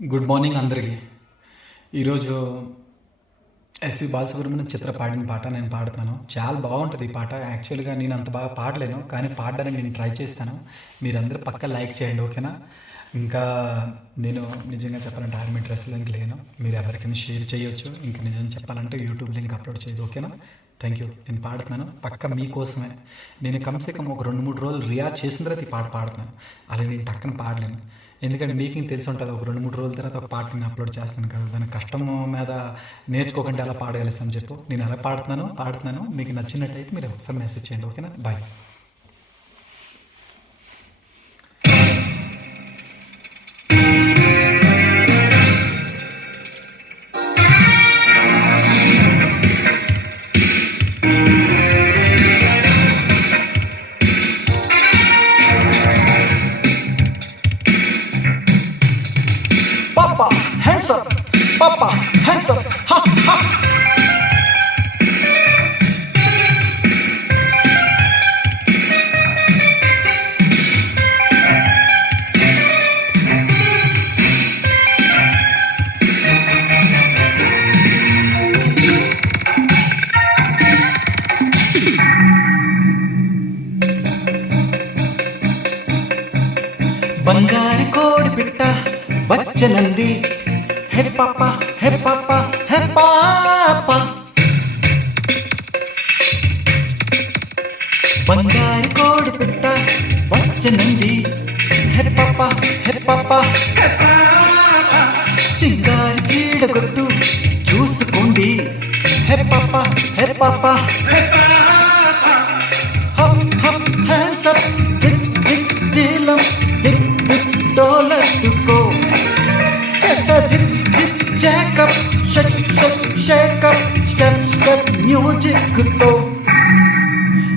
Good morning అందరికీ. ఈరోజు SV Balasubrahmanyam చిత్ర పాడిన పాట నేను పాడుతాను. చాలా బాగుంటుంది ఈ పాట. యాక్చువల్గా నేను అంత బాగా పాడలేను, కానీ పాడడానికి నేను ట్రై చేస్తాను. మీరందరూ పక్క లైక్ చేయండి, ఓకేనా? ఇంకా నేను నిజంగా చెప్పాలంటే ఆర్మీ డ్రెస్లో ఇంక లేను. మీరు ఎవరికైనా షేర్ చేయొచ్చు. ఇంకా నిజంగా చెప్పాలంటే యూట్యూబ్ లింక్ అప్లోడ్ చేయదు, ఓకేనా? Thank you. నేను పాడుతున్నాను పక్క మీకోసమే. నేను కమ్సే కమ్ ఒక 2-3 రోజులు రియాజ్ చేసిన తర్వాత ఈ పాట పాడుతున్నాను. అలా నేను టక్కన పాడలేను, ఎందుకంటే మీకు తెలిసి ఉంటుంది. ఒక 2-3 రోజుల తర్వాత ఒక పాట నేను అప్లోడ్ చేస్తాను కదా, దాని కష్టం మీద నేర్చుకోకుండా ఎలా పాడగలుగుతాను చెప్పు. నేను ఎలా పాడుతున్నాను మీకు నచ్చినట్టయితే మీరు ఒకసారి మెసేజ్ చేయండి, ఓకేనా? Bye. Papa, hands up! Papa, hands up! Ha ha! బంగారు కోడి పిట్ట వచ్చనంది, హే పాప హే పాప హే పాప. బంగారు కోడి పిట్ట వచ్చనంది, హే పాప హే పాప. చింగారి చీడగొట్టు చూసుకోండి, హే పాప హే పాప. హప్ హప్ హ్యాండ్స్ అప్, జిక్ జిక్ జీలం, దిక్ దిక్ డోలెత్తుకో. Jig, jig, jack up, shake up, step, music తో.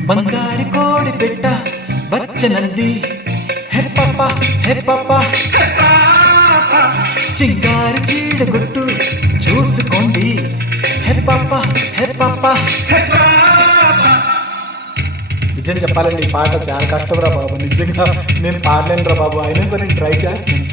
బంగారి కోడి బిడ్డ వచ్చనంది, హే పాప హే పాప. చింగారి చీడగొట్టు చూసుకోండి, హే పాప హే పాప. నిజం చెప్పాలండి, ఈ పాట చాలా కష్టం రా బాబు. నిజంగా నేను పాడలేను రా బాబు, అయినా సరే నేను ట్రై చేస్తాను.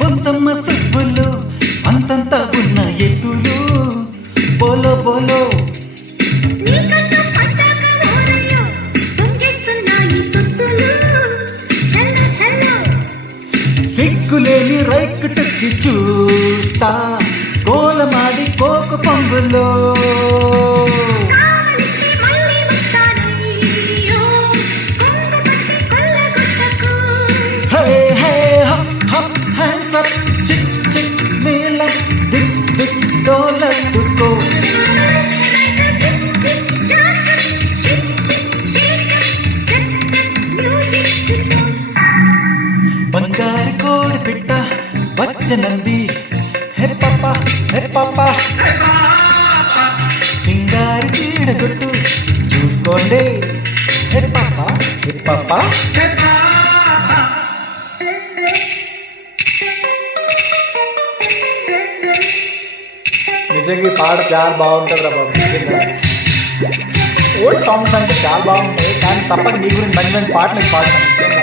బొంతమ్మ సుబ్బులు అంతంత ఉన్న ఎత్తులు, బోలో బోలో. సిగ్గులేని రైకుటకి చూస్తా, కోలమాడి Coke పంబులో. Hands up, chick chick నీలం, దిక్ దిక్ డోలెత్తుకో. బంగారు కోడి పిట్ట వచ్చనంది, హే పాప హే పాప. చింగారి చీడగొట్టు చూసుకోండి, హే పాప హే పాప. నిజంగా ఈ పాట చాలా బాగుంటుంది రా బాబు. నిజంగా ఓల్డ్ సాంగ్స్ అంటే చాలా బాగుంటాయి, కానీ తప్పక నీ గురించి మంచి మంచి పాటలు పాడతాను. నిజంగా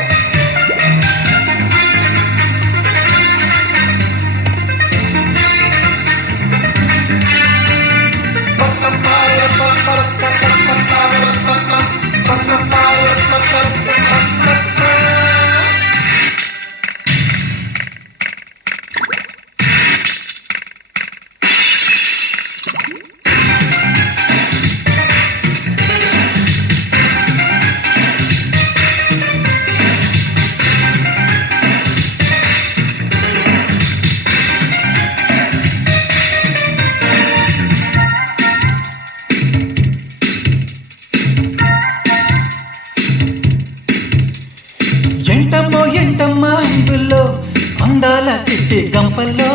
చిట్టి గంపల్లో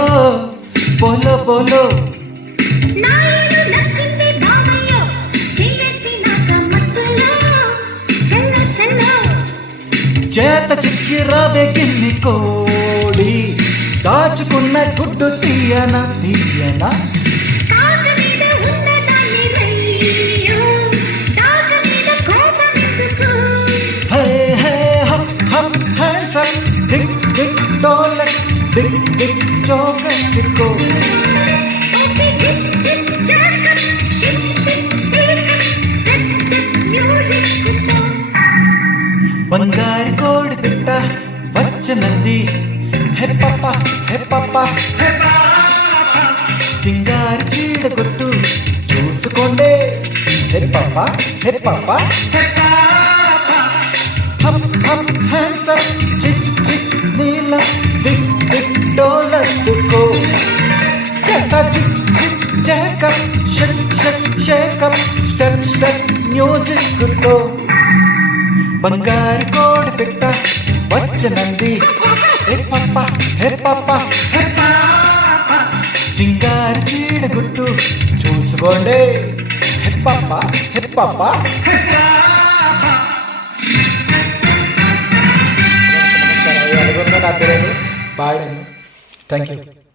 బోలో బోలో నాయను నచ్చింది బామయ్యో చెయ్యేసి నాక మత్తులో సెల్లో సెల్లో చేత చిక్కి రావే గిన్ని కోడి దాచుకున్న గుడ్డు తీయన తీయన కాసు మీద ఉన్నదాన్ని రయ్యో దాసు మీద కోపమెందుకు హే హే హప్ హప్ హ్యాండ్స్ అప్ దిక్ దిక్ డోలక్ దిక్ దిక్ చోకచ్చుకో ఓకే గిట్ గిట్ జాకప్ ship ship ship step step music కుతో బంగారు కోడి పిట్ట వచ్చనంది హే పాప హే పాప చింగారి చీడ కొట్టు చూసుకోండి హే పాప హే పాప హప్ హప్ హ్యాండ్స్ అప్ చిక్ చిక్ నీలం దిక్ దిక్ డోలెత్తుకో చేస్తా చిక్ చిక్ జాకప్ షక్ షక్ షేకప్ స్టెప్ స్టెప్ మ్యూజిక్ తో బంగారు కోడి పిట్ట వచ్చనంది హే పాప హే పాప చింగారి చీడ గుట్టు చూసుకోండి హే పాప హే పాప నమస్కారం నా పేరు పాడాను థ్యాంక్ యూ